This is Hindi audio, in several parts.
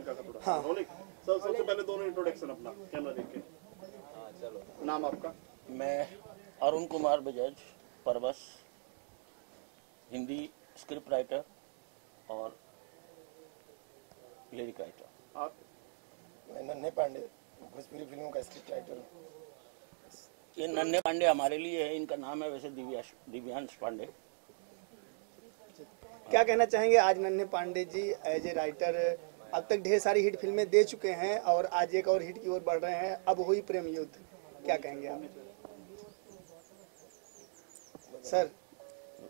हल्का सा थोड़ा। हाँ रोलिंग। सर सबसे पहले दोनों इंट्रोडक्शन अपना कैमरा देख के। हाँ चलो। नाम आपका? मैं अरुण कुमार बजाज परवस, हिंदी स्क्रिप्ट राइटर और लिरिक राइटर। आप? मैं नन्हे पांडे, भोजपुरी फिल्मों का स्क्रिप्ट राइटर हूँ। ये नन्हे पांडे हमारे लिए है, इनका नाम है वैसे दिव्यांश पांडे। क्या कहना चाहेंगे आज नन्हे Pandey ji as a writer? अब तक ढेर सारी हिट फिल्में दे चुके हैं और आज एक और हिट की ओर बढ़ रहे हैं, अब हुई प्रेम युद्ध, क्या कहेंगे आप? सर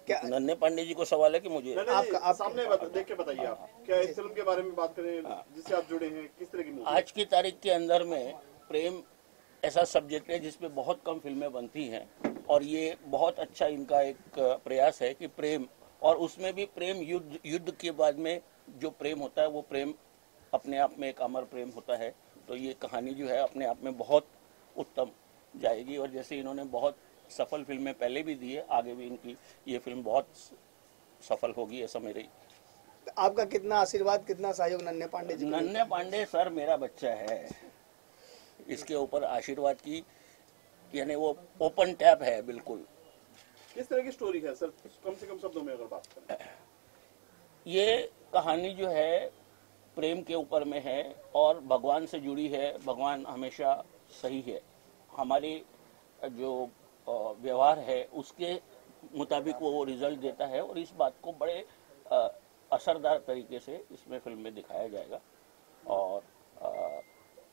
क्या नन्हे पांडे जी को सवाल है कि मुझे? आप सामने देख के बताइए आप क्या इस फिल्म के बारे में बात करें जिससे आप जुड़े हैं, किस तरह की मूवी? आज की तारीख के अंदर में प्रेम ऐसा सब्जेक्ट है जिसपे बहुत कम फिल्में बनती हैं और ये बहुत अच्छा इनका एक प्रयास है कि प्रेम, और उसमें भी प्रेम युद्ध के बाद में जो प्रेम होता है वो प्रेम अपने आप में एक अमर प्रेम होता है। तो ये कहानी जो है अपने आप में बहुत उत्तम जाएगी और जैसे इन्होंने बहुत सफल फिल्में पहले भी दी है, आगे भी इनकी ये फिल्म बहुत सफल होगी, ऐसा मेरी। आपका कितना आशीर्वाद, कितना सहयोग नन्हे पांडे जी? नन्हे पांडे सर मेरा बच्चा है, इसके ऊपर आशीर्वाद की यानी वो ओपन टैप है बिल्कुल। किस तरह की स्टोरी है सर, कम से कम शब्दों में अगर बात करें? ये कहानी जो है प्रेम के ऊपर में है और भगवान से जुड़ी है। भगवान हमेशा सही है, हमारी जो व्यवहार है उसके मुताबिक वो रिजल्ट देता है और इस बात को बड़े असरदार तरीके से इसमें फिल्म में दिखाया जाएगा और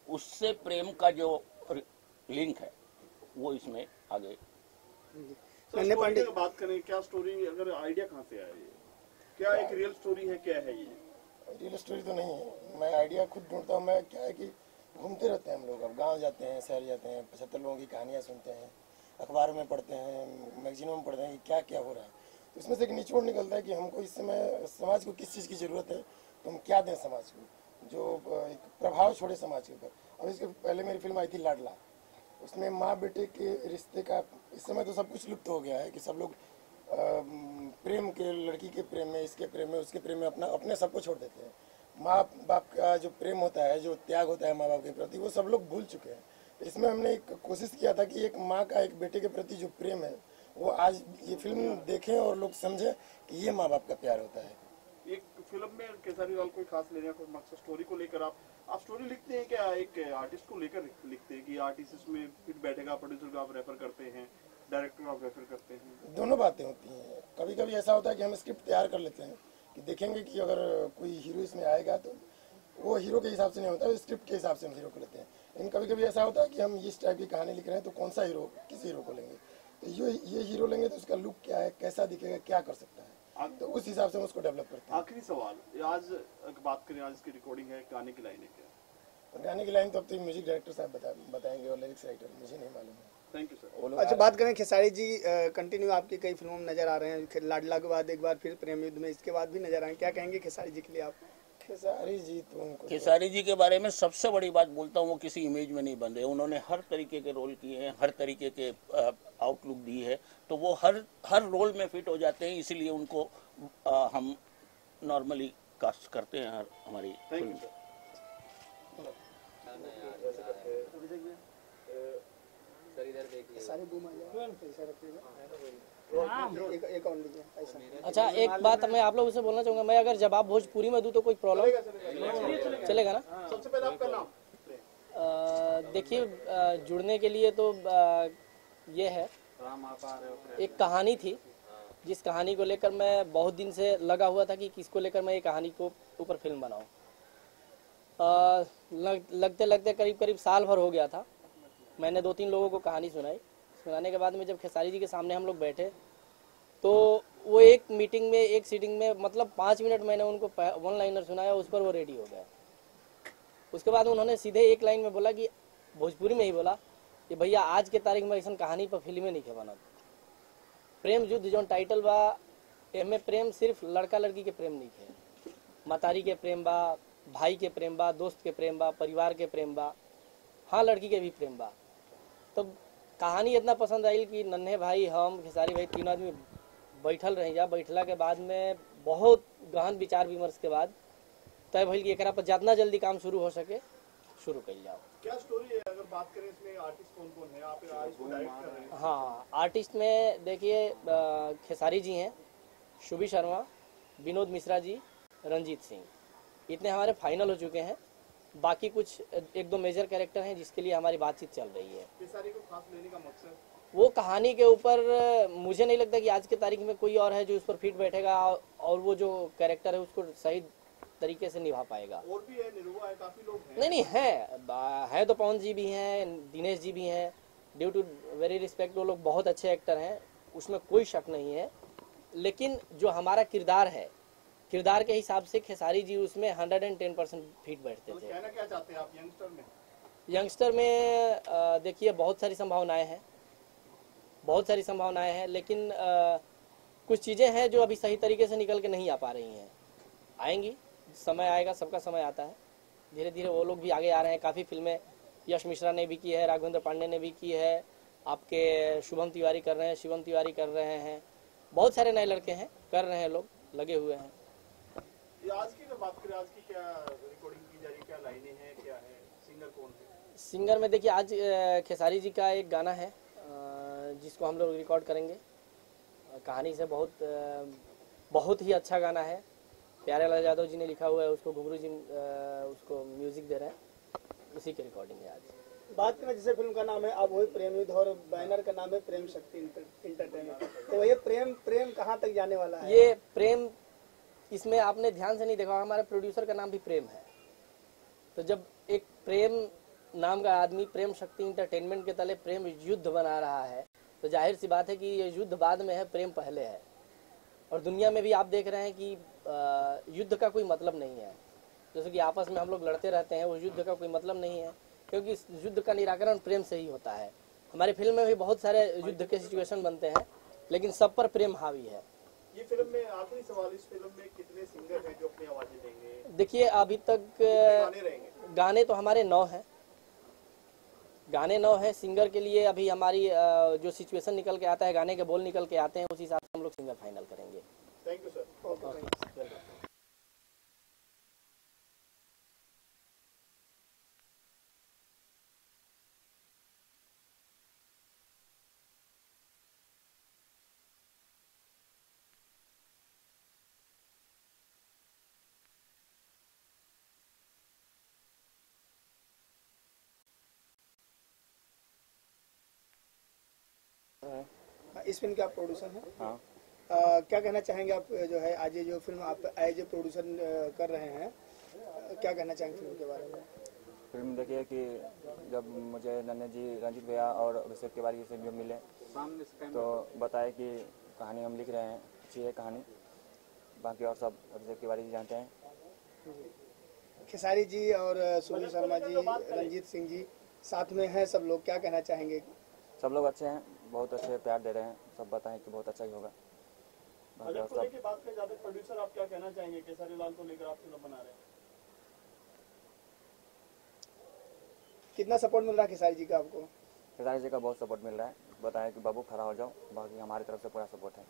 उससे प्रेम का जो लिंक है वो इसमें आगे। नन्हे पांडे की बात करें, क्या स्टोरी, अगर आइडिया कहाँ से आया ये? क्या एक रियल स्टोरी है, क्या है ये? रियल स्टोरी तो नहीं है, मैं आइडिया खुद ढूंढता हूँ। मैं क्या है कि घूमते रहते हैं हम लोग, अब गांव जाते हैं, शहर जाते हैं, 75 लोगों की कहानियाँ सुनते हैं, अखबार में पढ़ते हैं, मैगजीनों में पढ़ते हैं कि क्या क्या हो रहा है। तो इसमें से एक निचोड़ निकलता है कि हमको इस समय समाज को किस चीज़ की ज़रूरत है, तो हम क्या दें समाज को जो एक प्रभाव छोड़े समाज के ऊपर। अब इसके पहले मेरी फिल्म आई थी लाडला, उसमें माँ बेटे के रिश्ते का, इस समय तो सब कुछ लुप्त हो गया है कि सब लोग प्रेम के, लड़की के प्रेम में, इसके प्रेम में, उसके प्रेम में अपने सबको छोड़ देते हैं। माँ बाप का जो प्रेम होता है, जो त्याग होता है माँ बाप के प्रति, वो सब लोग भूल चुके हैं। इसमें हमने एक कोशिश किया था कि एक माँ का एक बेटे के प्रति जो प्रेम है वो आज ये फिल्म देखें और लोग समझें कि ये माँ बाप का प्यार होता है। एक फिल्म में केसारी लाल कोई खास लेने का मकसद, स्टोरी को लेकर आप स्टोरी लिखते हैं क्या? एक आर्टिस्ट को लेकर लिखते हैं कि आर्टिस्ट इसमें फिट बैठेगा, प्रोड्यूसर को आप रेफर करते हैं, डायरेक्टर को आप रेफर करते हैं? दोनों बातें होती हैं। कभी कभी ऐसा होता है कि हम स्क्रिप्ट तैयार कर लेते हैं कि देखेंगे कि अगर कोई हीरो इसमें आएगा तो वो हीरो के हिसाब से नहीं होता, स्क्रिप्ट के हिसाब से हम हीरो को लेते हैं। लेकिन कभी कभी ऐसा होता है कि हम इस टाइप की कहानी लिख रहे हैं तो कौन सा हीरो, किस हीरो को लेंगे, तो ये हीरो लेंगे तो उसका लुक क्या है, कैसा दिखेगा, क्या कर सकता है, तो उस हिसाब से हम उसको डेवलप करते हैं। आखिरी सवाल, आज बात करें, आज की रिकॉर्डिंग है, गाने की लाइन है क्या? गाने की लाइन तो अब तो म्यूजिक डायरेक्टर साहब बताएंगे और लिरिक्स राइटर, मुझे नहीं मालूम है। Thank you sir. अच्छा, बात करें खेसारी जी, कंटिन्यू आपकी कई फिल्मों में नजर आ रहे हैं, लाडला के बाद एक बार फिर प्रेम युद्ध में, इसके बाद भी नजर आए, क्या कहेंगे खेसारी जी के लिए आप? खेसारी जी तो उनको, खेसारी जी के बारे में सबसे बड़ी बात बोलता हूँ, वो किसी इमेज में नहीं बंधे। उन्होंने हर तरीके के रोल किए हैं, हर तरीके के आउटलुक दी है, तो वो हर रोल में फिट हो जाते हैं, इसीलिए उनको हम नॉर्मली कास्ट करते हैं हमारी फिल्म। अच्छा, एक बात मैं आप लोगों से बोलना चाहूँगा, मैं अगर जवाब भोजपुरी में दूँ तो कोई प्रॉब्लम चलेगा ना? सबसे पहले आपका नाम देखिए, जुड़ने के लिए तो ये है, एक कहानी थी जिस कहानी को लेकर मैं बहुत दिन से लगा हुआ था कि किसको लेकर मैं ये कहानी को ऊपर फिल्म बनाऊँ। लगते लगते करीब साल भर हो गया था। मैंने 2-3 लोगों को कहानी सुनाने के बाद में जब खेसारी जी के सामने हम लोग बैठे तो वो एक मीटिंग में, एक सीटिंग में, मतलब 5 मिनट मैंने उनको वन लाइनर सुनाया, उस पर वो रेडी हो गए। उसके बाद उन्होंने सीधे एक लाइन में बोला कि भोजपुरी में ही बोला कि भैया आज के तारीख में ऐसा कहानी पर फिल्में नहीं बना। प्रेम युद्ध जो टाइटल बा, एमे प्रेम सिर्फ लड़का लड़की के प्रेम नहीं है, मतारी के प्रेम बा, भाई के प्रेम बा, दोस्त के प्रेम बा, परिवार के प्रेम बा, हाँ लड़की के भी प्रेम बा। तो कहानी इतना पसंद आई कि नन्हे भाई, हम, खेसारी भाई, 3 आदमी बैठल रही जा। बैठला के बाद में बहुत गहन विचार विमर्श के बाद तय भइल कि एकरा पर जितना जल्दी काम शुरू हो सके शुरू कर जाओ। क्या स्टोरी है, अगर बात करें इसमें आर्टिस्ट कौन कौन है, आप इसको डायरेक्ट कर रहे हैं? हाँ, आर्टिस्ट में देखिए खेसारी जी हैं, शुभी शर्मा, विनोद मिश्रा जी, रंजीत सिंह, इतने हमारे फाइनल हो चुके हैं। बाकी कुछ एक दो मेजर कैरेक्टर हैं जिसके लिए हमारी बातचीत चल रही है। केसारी को खास लेने का मकसद? वो कहानी के ऊपर मुझे नहीं लगता कि आज के तारीख में कोई और है जो उस पर फिट बैठेगा और वो जो कैरेक्टर है उसको सही तरीके से निभा पाएगा। और भी है, निरुआ है, काफी लोग हैं। नहीं है तो पवन जी भी हैं, दिनेश जी भी हैं, ड्यू टू वेरी रिस्पेक्ट, वो लोग बहुत अच्छे एक्टर हैं, उसमें कोई शक नहीं है। लेकिन जो हमारा किरदार है, किरदार के हिसाब से खेसारी जी उसमें 110% फिट बैठते थे। कहना क्या चाहते हैं आप यंगस्टर में? यंगस्टर में देखिए बहुत सारी संभावनाएं हैं, बहुत सारी संभावनाएं हैं, लेकिन कुछ चीज़ें हैं जो अभी सही तरीके से निकल के नहीं आ पा रही हैं। आएंगी, समय आएगा, सबका समय आता है, धीरे धीरे वो लोग भी आगे आ रहे हैं। काफ़ी फिल्में यश मिश्रा ने भी की है, राघवेंद्र पांडे ने भी की है, आपके शुभम तिवारी कर रहे हैं, शिवम तिवारी कर रहे हैं, बहुत सारे नए लड़के हैं, कर रहे हैं, लोग लगे हुए हैं। ये आज की अगर बात करें, आज की क्या रिकॉर्डिंग की जा रही है, क्या लाइनें हैं, क्या है, सिंगर कौन है? सिंगर में देखिए आज खेसारी जी का एक गाना है जिसको हम लोग रिकॉर्ड करेंगे। कहानी से बहुत ही अच्छा गाना है, प्यारेलाल यादव जी ने लिखा हुआ है, उसको घुंगरू जी उसको म्यूजिक दे रहे हैं, उसी की रिकॉर्डिंग है आज। बात करें जैसे फिल्म का नाम है अब वही प्रेम युद्ध और बैनर का नाम है प्रेम शक्ति इंटरटेनमेंट, तो ये प्रेम कहाँ तक जाने वाला है? ये प्रेम, इसमें आपने ध्यान से नहीं देखा, हमारे प्रोड्यूसर का नाम भी प्रेम है। तो जब एक प्रेम नाम का आदमी प्रेम शक्ति इंटरटेनमेंट के तले प्रेम युद्ध बना रहा है, तो जाहिर सी बात है कि ये युद्ध बाद में है, प्रेम पहले है। और दुनिया में भी आप देख रहे हैं कि युद्ध का कोई मतलब नहीं है। जैसे कि आपस में हम लोग लड़ते रहते हैं, उस युद्ध का कोई मतलब नहीं है, क्योंकि इस युद्ध का निराकरण प्रेम से ही होता है। हमारी फिल्म में भी बहुत सारे युद्ध के सिचुएशन बनते हैं, लेकिन सब पर प्रेम हावी है। ये फिल्म में आखिरी सवाल, इस फिल्म में कितने सिंगर हैं जो अपनी आवाजें देंगे? देखिए अभी तक गाने रहेंगे? गाने तो हमारे 9 हैं, गाने 9 हैं। सिंगर के लिए अभी हमारी जो सिचुएशन निकल के आता है, गाने के बोल निकल के आते हैं, उस हिसाब से हम लोग सिंगर फाइनल करेंगे। Thank you sir. ओके। इस फिल्म के आप प्रोड्यूसर हैं। हाँ। क्या कहना चाहेंगे आप जो है आज ये जो फिल्म आप एज ए प्रोड्यूसर कर रहे हैं, क्या कहना चाहेंगे फिल्म के बारे में? फिल्म देखिए कि जब मुझे नन्हे जी, रंजीत भैया और अभिषेक तिवारी से जो मिले तो बताए कि कहानी हम लिख रहे हैं, अच्छी है कहानी, बाकी और सब अभिषेक तिवारी जी जानते हैं। खेसारी जी और शुभी शर्मा जी, रंजीत सिंह जी साथ में हैं सब लोग, क्या कहना चाहेंगे? सब लोग अच्छे हैं, बहुत अच्छे प्यार दे रहे हैं, सब बताएं कि बहुत अच्छा ही होगा। बाकी अगर और को सब लेके बात करें, ज्यादा प्रोड्यूसर आप क्या कहना चाहेंगे केसारी लाल को लेकर आप फिल्म बना रहे हैं? कितना सपोर्ट मिल रहा है खेसारी जी का आपको? खेसारी जी का बहुत सपोर्ट मिल रहा है, बताएं कि बाबू खड़ा हो जाओ, बाकी हमारी तरफ से पूरा सपोर्ट है।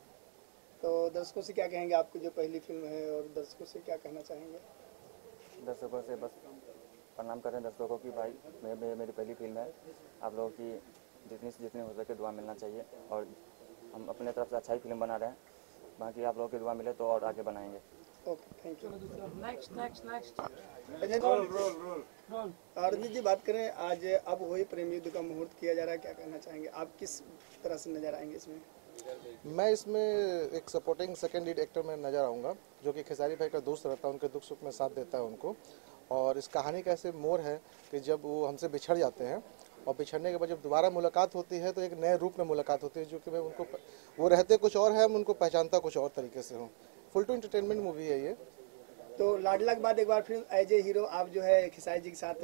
तो दर्शकों से क्या कहेंगे, आपकी जो पहली फिल्म है, और दर्शकों से क्या कहना चाहेंगे? दर्शकों से बस प्रणाम करें दर्शकों को कि भाई मेरी पहली फिल्म है, आप लोगों की जितनी से जितनी हो सके दुआ मिलना चाहिए, और हम अपने तरफ से अच्छा ही फिल्म बना रहे हैं, बाकी आप लोगों की दुआ मिले तो और आगे बनाएंगे। Okay, thank you. Next. Ranjit ji बात करें, आज अब वही प्रेम युद्ध का मुहूर्त किया जा रहा है, क्या कहना चाहेंगे? आप किस तरह से नजर आएंगे इसमें? मैं इसमें एक सपोर्टिंग सेकंड लीड एक्टर में नजर आऊँगा, जो कि खेसारी भाई का दोस्त रहता है, उनके दुख सुख में साथ देता है उनको। और इस कहानी का ऐसे मोड़ है कि जब वो हमसे बिछड़ जाते हैं और बिछड़ने के बाद जब दोबारा मुलाकात होती है तो एक नए रूप में मुलाकात होती है, जो कि मैं उनको, वो रहते कुछ और है, हम उनको पहचानता कुछ और तरीके से हूँ। फुल टू एंटरटेनमेंट मूवी है ये। तो लाडला के बाद एक बार फिर एज ए हीरो आप जो है खेसारी जी के साथ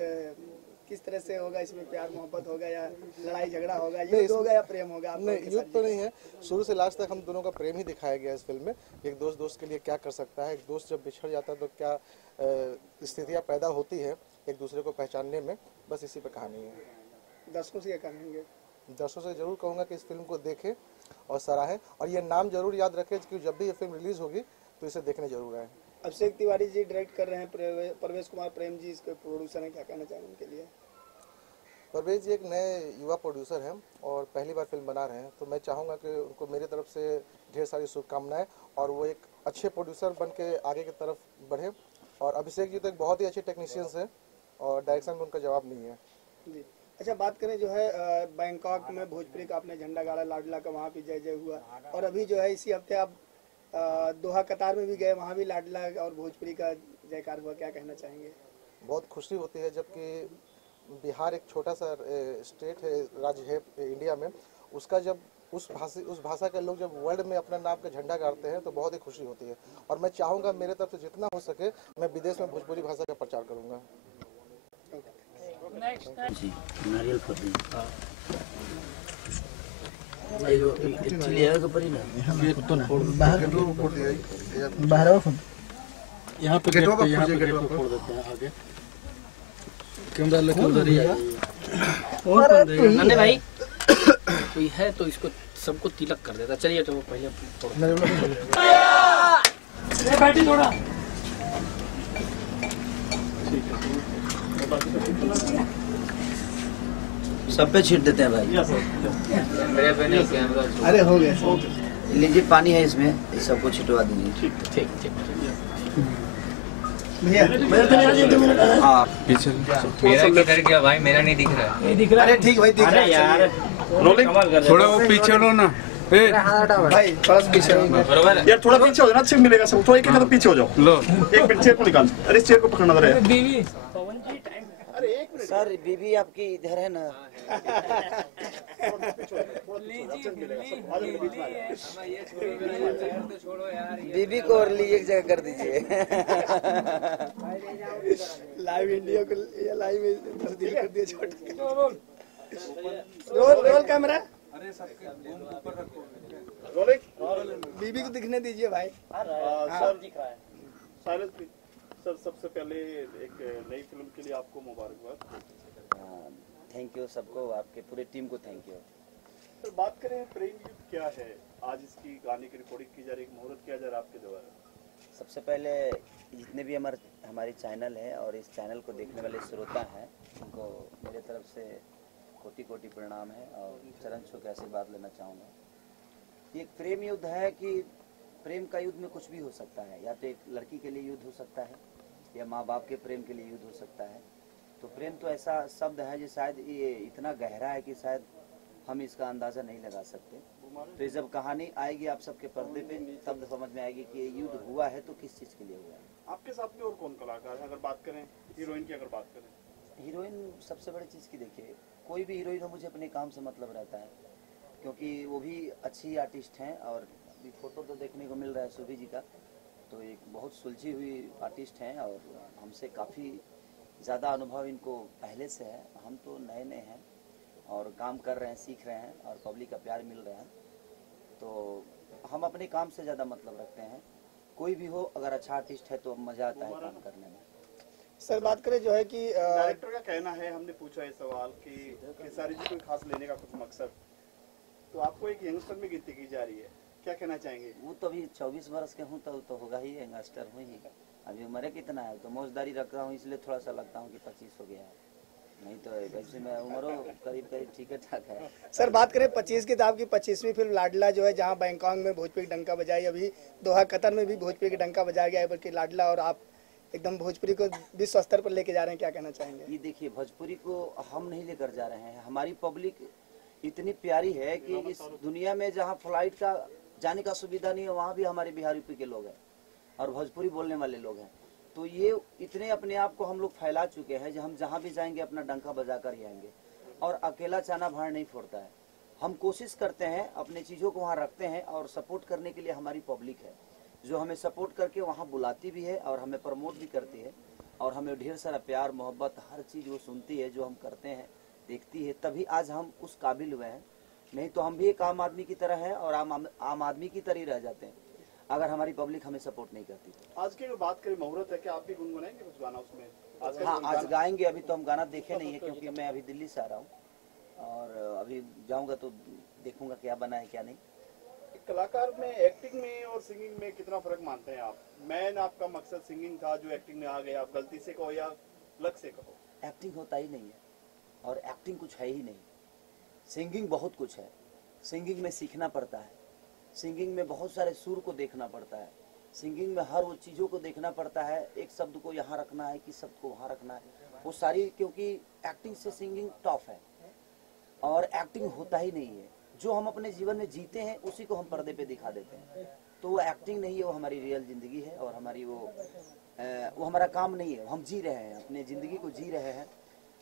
किस तरह से होगा इसमें? प्यार मोहब्बत होगा या लड़ाई झगड़ा होगा, युद्ध होगा या प्रेम होगा? आप नहीं, युद्ध तो नहीं है, शुरू से लास्ट तक हम दोनों का प्रेम ही दिखाया गया इस फिल्म में। एक दोस्त दोस्त के लिए क्या कर सकता है, एक दोस्त जब बिछड़ जाता है तो क्या स्थितियाँ पैदा होती है एक दूसरे को पहचानने में, बस इसी पर कहानी है। दर्शकों से क्या कहेंगे? दर्शकों से जरूर कहूँगा कि इस फिल्म को देखें और सराहें, और ये नाम जरूर याद रखें कि जब भी ये फिल्म रिलीज होगी तो इसे देखने जरूर आए। अभिषेक तिवारी जी डायरेक्ट कर रहे हैं, परवेश कुमार प्रेम जी इसके प्रोड्यूसर हैं, क्या कहना चाहेंगे उनके लिए? परवेज जी एक नए युवा प्रोड्यूसर हैं और पहली बार फिल्म बना रहे हैं, तो मैं चाहूँगा कि उनको मेरी तरफ से ढेर सारी शुभकामनाएं और वो एक अच्छे प्रोड्यूसर बन के आगे की तरफ बढ़े। और अभिषेक जी तो एक बहुत ही अच्छे टेक्नीशियंस हैं और डायरेक्शन में उनका जवाब नहीं है जी। अच्छा, बात करें जो है बैंकॉक में भोजपुरी का आपने झंडा गाड़ा, लाडला का वहाँ भी जय जय हुआ, और अभी जो है इसी हफ्ते आप दोहा कतार में भी गए, वहाँ भी लाडला और भोजपुरी का जयकार हुआ, क्या कहना चाहेंगे? बहुत खुशी होती है जबकि बिहार एक छोटा सा स्टेट है, राज्य है इंडिया में, उसका जब उस भाषा के लोग जब वर्ल्ड में अपना नाम का झंडा गाड़ते हैं तो बहुत ही खुशी होती है। और मैं चाहूँगा मेरे तरफ से जितना हो सके मैं विदेश में भोजपुरी भाषा का प्रचार करूँगा। जी नारियल फोड़ यहाँ पे फोड़ देते हैं आगे कैमरा लेकर उधर ही नन्हे भाई कोई है तो इसको सबको तिलक कर देता। चलिए तो पहले बैठी थोड़ा सब पे छीट देते हैं भाई। अरे हो गया, लीजिए पानी है इसमें, इस सबको छिटवा दीजिए। ठीक ठीक भैया हाँ पीछे मेरा किधर गया भाई, मेरा नहीं दिख रहा है। नहीं दिख रहा। अरे ठीक भाई, दिख रहा है यार। रोलिंग थोड़ा वो पीछे लो ना भाई, थोड़ा सा पीछे बरोबर यार, थोड़ा पीछे हो जाओ ना, अच्छे मिलेगा सब। थोड़ा एक कदम पीछे हो जाओ। लो एक मिनट, चेयर को निकाल। अरे चेयर को पकड़ना जरा। बीवी सर बीबी आपकी इधर है ना। बीबी को और ली एक जगह कर दीजिए। लाइव इंडिया को या लाइव तब्दील कर दिया छोटा। रोल कैमरा, बीबी को दिखने दीजिए भाई। सर सबसे पहले एक नई फिल्म के लिए आपको मुबारकबाद। थैंक यू सबको, आपके पूरे टीम को थैंक यू। सर बात करें प्रेम युद्ध क्या है, आज इसकी गाने की रिकॉर्डिंग की जा रही है, मुहूर्त किया जा रहा है आपके द्वारा। सबसे पहले जितने भी हमारी चैनल है और इस चैनल को देखने वाले श्रोता हैं उनको मेरे तरफ से कोटि कोटि प्रणाम है और चरण छू के आशीर्वाद लेना चाहूँगा। ये एक प्रेम युद्ध है कि प्रेम का युद्ध में कुछ भी हो सकता है, या तो एक लड़की के लिए युद्ध हो सकता है या माँ बाप के प्रेम के लिए युद्ध हो सकता है। तो प्रेम तो ऐसा शब्द है जो शायद ये इतना गहरा है कि शायद हम इसका अंदाज़ा नहीं लगा सकते। तो जब कहानी आएगी आप सबके पर्दे पे तब समझ में आएगी कि ये युद्ध हुआ है तो किस चीज़ के लिए हुआ है। आपके साथ में और कौन कलाकार है, अगर बात करें हीरोइन की, अगर बात करें हीरोइन सबसे बड़ी चीज़ की देखिए, कोई भी हीरोइन हो मुझे अपने काम से मतलब रहता है, क्योंकि वो भी अच्छी आर्टिस्ट हैं। और अभी फोटो तो देखने को मिल रहा है सुभी जी का, तो एक बहुत सुलझी हुई आर्टिस्ट हैं और हमसे काफ़ी ज़्यादा अनुभव इनको पहले से है। हम तो नए नए हैं और काम कर रहे हैं, सीख रहे हैं और पब्लिक का प्यार मिल रहा है, तो हम अपने काम से ज़्यादा मतलब रखते हैं। कोई भी हो अगर अच्छा आर्टिस्ट है तो मज़ा आता है काम करने में। सर बात करें जो है कि डायरेक्टर का कहना है, हमने पूछा ये सवाल कि खेसारी जी को खास लेने का कुछ मकसद, तो आपको एक यंगस्टर में गिनती की जा रही है, क्या कहना चाहेंगे? वो तो अभी 24 वर्ष के हूँ तो होगा ही, यंगस्टर हूँ ही। अभी उम्र कितना है तो मौजदारी रख रहा हूँ, इसलिए थोड़ा सा लगता हूँ कि 25 हो गया है, नहीं तो वैसे में उम्र करीब करीब ठीक ठाक है। सर बात करें 25 की, तो आपकी 25वीं फिल्म लाडला जो है, जहां बैंकॉक में भोजपुरी डंका बजाई, अभी दोहा कतर में भी भोजपुरी का डंका बजाया गया है, बल्कि लाडला और आप एकदम भोजपुरी को विश्व स्तर पर लेके जा रहे हैं, क्या कहना चाहेंगे? ये देखिए, भोजपुरी को हम नहीं लेकर जा रहे हैं, हमारी पब्लिक इतनी प्यारी है कि इस दुनिया में जहाँ फ्लाइट का जाने का सुविधा नहीं है वहाँ भी हमारे बिहार यूपी के लोग हैं और भोजपुरी बोलने वाले लोग हैं। तो ये इतने अपने आप को हम लोग फैला चुके हैं जो हम जहाँ भी जाएंगे अपना डंका बजा कर ही आएंगे और अकेला चाना भाड़ नहीं फोड़ता है। हम कोशिश करते हैं, अपने चीज़ों को वहाँ रखते हैं और सपोर्ट करने के लिए हमारी पब्लिक है जो हमें सपोर्ट करके वहाँ बुलाती भी है और हमें प्रमोट भी करती है और हमें ढेर सारा प्यार मोहब्बत हर चीज़ वो सुनती है जो हम करते हैं, देखती है, तभी आज हम उस काबिल हुए हैं। नहीं तो हम भी एक आम आदमी की तरह हैं और आम आदमी की तरह ही रह जाते हैं अगर हमारी पब्लिक हमें सपोर्ट नहीं करती तो। आज की बात करें मुहूर्त है, क्या आप भी गुनगुनाएंगे कुछ गाना उसमें? हाँ, आज गाएंगे। अभी तो हम गाना देखे नहीं है क्योंकि मैं अभी दिल्ली से आ रहा हूँ और अभी जाऊँगा तो देखूंगा क्या बना है क्या नहीं। एक कलाकार में एक्टिंग में और सिंगिंग में कितना फर्क मानते हैं आप? मैन आपका मकसद सिंगिंग था, जो एक्टिंग में आ गए, आप गलती से कहो या लक से कहो? एक्टिंग होता ही नहीं है और एक्टिंग कुछ है ही नहीं। सिंगिंग बहुत कुछ है। सिंगिंग में सीखना पड़ता है, सिंगिंग में बहुत सारे सुर को देखना पड़ता है, सिंगिंग में हर वो चीज़ों को देखना पड़ता है। एक शब्द को यहाँ रखना है, किस शब्द को वहाँ रखना है, वो सारी, क्योंकि एक्टिंग से सिंगिंग टफ है और एक्टिंग होता ही नहीं है। जो हम अपने जीवन में जीते हैं उसी को हम पर्दे पे दिखा देते हैं, तो वो एक्टिंग नहीं है, वो हमारी रियल जिंदगी है और हमारी वो हमारा काम नहीं है। हम जी रहे हैं, अपने ज़िंदगी को जी रहे हैं।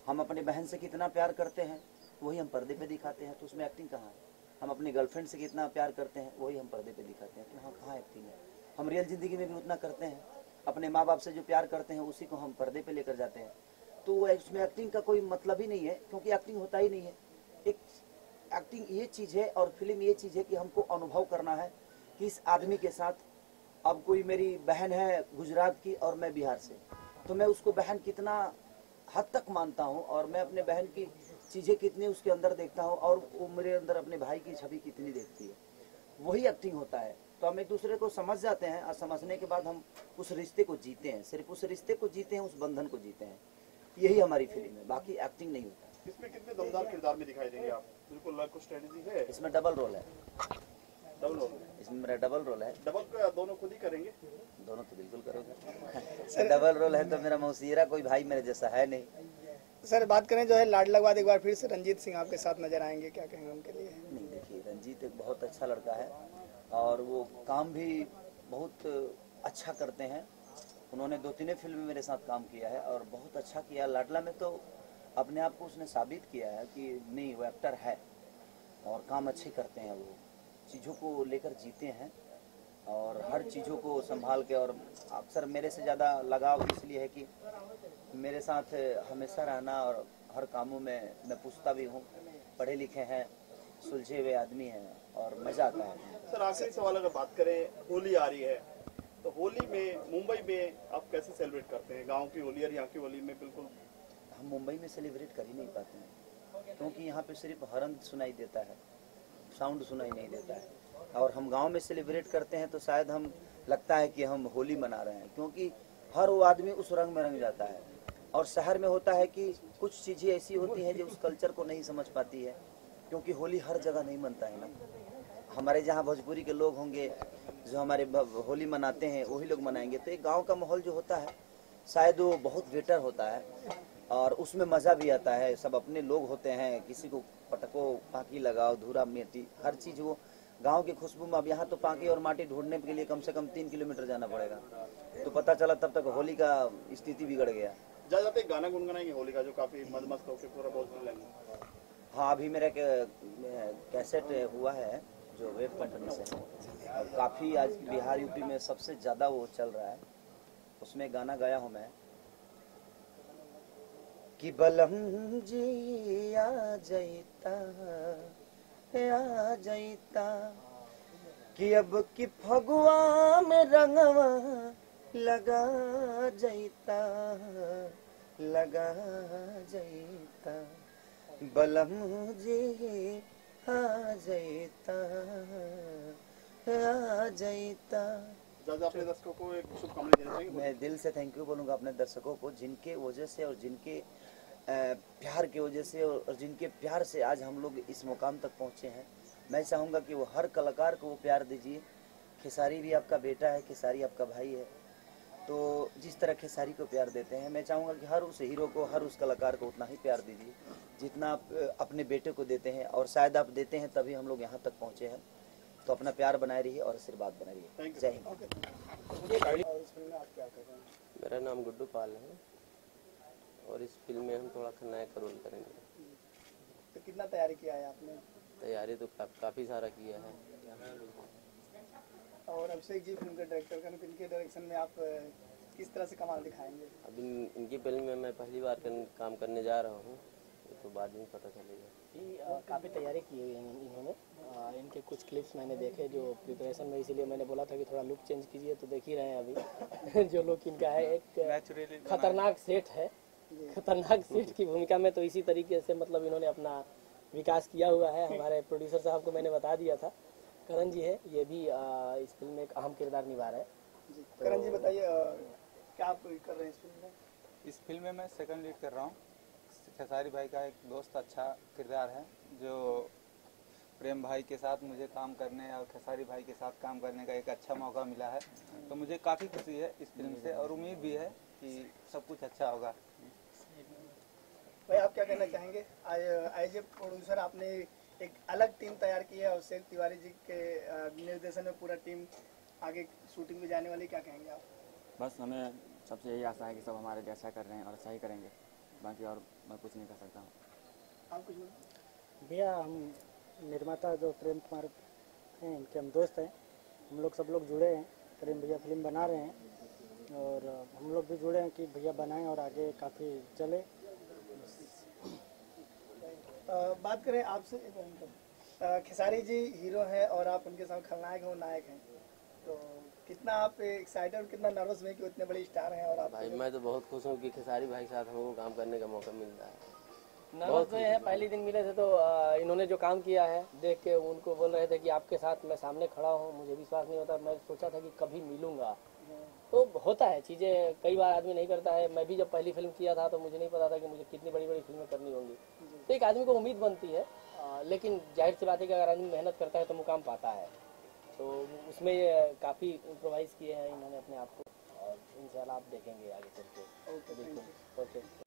हम अपने बहन से कितना प्यार करते हैं वही हम पर्दे पे दिखाते हैं, तो उसमें एक्टिंग कहाँ है? हम अपने गर्लफ्रेंड से कितना प्यार करते हैं वही हम पर्दे पे दिखाते हैं, तो यहाँ कहाँ एक्टिंग है? हम रियल ज़िंदगी में भी उतना करते हैं। अपने माँ बाप से जो प्यार करते हैं उसी को हम पर्दे पे लेकर जाते हैं, तो उसमें एक्टिंग का कोई मतलब ही नहीं है, क्योंकि एक्टिंग होता ही नहीं है। एक एक्टिंग ये चीज़ है और फिल्म ये चीज़ है कि हमको अनुभव करना है कि इस आदमी के साथ, अब कोई मेरी बहन है गुजरात की और मैं बिहार से, तो मैं उसको बहन कितना हद तक मानता हूँ और मैं अपने बहन की चीज़ें कितनी उसके अंदर देखता हूँ और वो मेरे अंदर अपने भाई की छवि कितनी देखती है, वही एक्टिंग होता है। तो हम एक दूसरे को समझ जाते हैं और समझने के बाद हम उस रिश्ते को जीते हैं, सिर्फ उस रिश्ते को जीते हैं, उस बंधन को जीते हैं। यही हमारी फिल्म है, बाकी एक्टिंग नहीं होता। इसमें कितने दमदार किरदार में दिखाई देंगे आप? बिल्कुल लक स्ट्रेटजी है इसमें डबल रोल है, डबल रोल। इसमें मेरा डबल रोल है। डबल का दोनों खुद ही करेंगे? दोनों तो बिल्कुल करोगे। डबल रोल है तो मेरा मौसीरा कोई भाई मेरे जैसा है नहीं। सर बात करें जो है लाडला के बाद एक बार फिर से रंजीत सिंह आपके साथ नजर आएंगे, क्या कहेंगे उनके लिए? नहीं, देखिए रंजीत एक बहुत अच्छा लड़का है और वो काम भी बहुत अच्छा करते हैं। उन्होंने 2-3 फिल्म में मेरे साथ काम किया है और बहुत अच्छा किया। लाडला में तो अपने आप को उसने साबित किया है कि नहीं, वो एक्टर है और काम अच्छे करते हैं। वो चीज़ों को लेकर जीते हैं और हर चीज़ों को संभाल के, और अक्सर मेरे से ज़्यादा लगाव इसलिए है कि मेरे साथ हमेशा रहना और हर कामों में मैं पूछता भी हूँ। पढ़े लिखे हैं, सुलझे हुए आदमी हैं और मज़ा आता है। सर आखिरी सवाल, अगर बात करें, होली आ रही है तो होली में मुंबई में आप कैसे सेलिब्रेट करते हैं? गांव की होली और यहाँ की होली में बिल्कुल हम मुंबई में सेलिब्रेट कर ही नहीं पाते हैं, क्योंकि यहाँ पे सिर्फ हॉर्न सुनाई देता है, साउंड सुनाई नहीं देता है। और हम गांव में सेलिब्रेट करते हैं तो शायद हम लगता है कि हम होली मना रहे हैं, क्योंकि हर वो आदमी उस रंग में रंग जाता है। और शहर में होता है कि कुछ चीज़ें ऐसी होती हैं जो उस कल्चर को नहीं समझ पाती है, क्योंकि होली हर जगह नहीं मनता है ना। हमारे जहाँ भोजपुरी के लोग होंगे जो हमारे होली मनाते हैं वही लोग मनाएंगे, तो एक गांव का माहौल जो होता है शायद वो बहुत बेटर होता है और उसमें मज़ा भी आता है। सब अपने लोग होते हैं, किसी को पटको, पाकी लगाओ, धूरा मिट्टी, हर चीज़ वो गांव की खुशबू में। अब यहाँ तो पाकी और माटी ढूंढने के लिए कम से कम 3 किलोमीटर जाना पड़ेगा, तो पता चला तब तक होली का स्थिति बिगड़ गया। जाते गाना गुनगुनाएंगे होली का, जो काफी मस्त होकर पूरा बोलने लगे? हाँ, अभी मेरा कैसेट हुआ है जो वेब कंपनी से है और काफ़ी आज बिहार यूपी में सबसे ज़्यादा वो चल रहा है। उसमें गाना गाया हूँ मैं कि बलम जी आ जाइता कि अब की फगुआ में रंगवा लगा जाइता बलम जी आ जाइता। अपने दर्शकों को एक शुभकामनाएं देना चाहिए? मैं दिल से थैंक यू बोलूँगा अपने दर्शकों को, जिनके वजह से और जिनके प्यार की वजह से और जिनके प्यार से आज हम लोग इस मुकाम तक पहुँचे हैं। मैं चाहूँगा कि वो हर कलाकार को वो प्यार दीजिए। खेसारी भी आपका बेटा है, खेसारी आपका भाई है, तो जिस तरह खेसारी को प्यार देते हैं, मैं चाहूँगा कि हर उस हीरो को, हर उस कलाकार को उतना ही प्यार दीजिए जितना आप अपने बेटे को देते हैं। और शायद आप देते हैं तभी हम लोग यहाँ तक पहुँचे हैं। तो अपना प्यार बनाए रहिए और आशीर्वाद बनाए रहिए। जय हिंद। मेरा नाम गुड्डू पाल है और इस फिल्म में हम थोड़ा खलनायक का रोल करेंगे। तो कितना तैयारी किया है आपने? तैयारी तो काफ़ी सारा किया है। और अभिषेक जी फिल्म के डायरेक्टर का, इनके डायरेक्शन में आप किस तरह से कमाल दिखाएंगे? अभी इनकी फिल्म में मैं पहली बार काम करने जा रहा हूँ, तो बाद में पता चलेगा। काफ़ी तैयारी की है इन्होंने। इनके कुछ क्लिप्स मैंने देखे जो प्रिपरेशन में, इसीलिए मैंने बोला था कि थोड़ा लुक चेंज कीजिए, तो देख ही रहे हैं अभी जो लुक इनका है। एक खतरनाक सेठ है, खतरनाक सेठ की भूमिका में, तो इसी तरीके से मतलब इन्होंने अपना विकास किया हुआ है। हमारे प्रोड्यूसर साहब को मैंने बता दिया था, करण जी है, ये भी इस फिल्म में एक अहम किरदार निभा रहे हैं। जी करण जी बताइए क्या आप कर रहे हैं इस फिल्म में? इस फिल्म में मैं सेकंड लीड कर रहा हूँ। खेसारी भाई का एक दोस्त अच्छा किरदार है, जो प्रेम भाई के साथ मुझे काम करने और खेसारी भाई के साथ काम करने का एक अच्छा मौका मिला है, तो मुझे काफ़ी खुशी है इस फिल्म से और उम्मीद भी है कि सब कुछ अच्छा होगा। भाई आप क्या कहना चाहेंगे? एज ए प्रोड्यूसर आपने एक अलग टीम तैयार की है और शेख तिवारी जी के निर्देशन में पूरा टीम आगे शूटिंग में जाने वाली, क्या कहेंगे आप? बस हमें सबसे यही आशा है कि सब हमारे लिए अच्छा कर रहे हैं और अच्छा ही करेंगे, बाकी और मैं कुछ नहीं कर सकता हूँ। आप कुछ भैया, हम निर्माता जो प्रेम कुमार हैं, इनके हम दोस्त हैं। हम लोग सब लोग जुड़े हैं, प्रेम भैया फिल्म बना रहे हैं और हम लोग भी जुड़े हैं कि भैया बनाएं और आगे काफ़ी चले। बात करें आपसे, खेसारी जी हीरो हैं और आप उनके साथ खलनायक हो, नायक हैं, तो कितना आप एक्साइटेड और कितना नर्वस हैं कि इतने बड़े स्टार हैं? और आप भाई मैं तो बहुत खुश हूँ कि खेसारी भाई के साथ हमको काम करने का मौका मिल रहा है। नर्वस तो है, पहले दिन मिले थे तो इन्होंने जो काम किया है देख के उनको बोल रहे थे कि आपके साथ मैं सामने खड़ा हूँ, मुझे विश्वास नहीं होता, मैं सोचा था कि कभी मिलूंगा। तो होता है चीज़ें, कई बार आदमी नहीं करता है। मैं भी जब पहली फिल्म किया था तो मुझे नहीं पता था कि मुझे कितनी बड़ी बड़ी फिल्में करनी होंगी, तो एक आदमी को उम्मीद बनती है, लेकिन जाहिर सी बात है कि अगर आदमी मेहनत करता है तो मुकाम पाता है। तो उसमें काफ़ी इम्प्रोवाइज़ किए हैं इन्होंने अपने आप को और इंशाल्लाह आप देखेंगे आगे चल के। बिल्कुल ओके।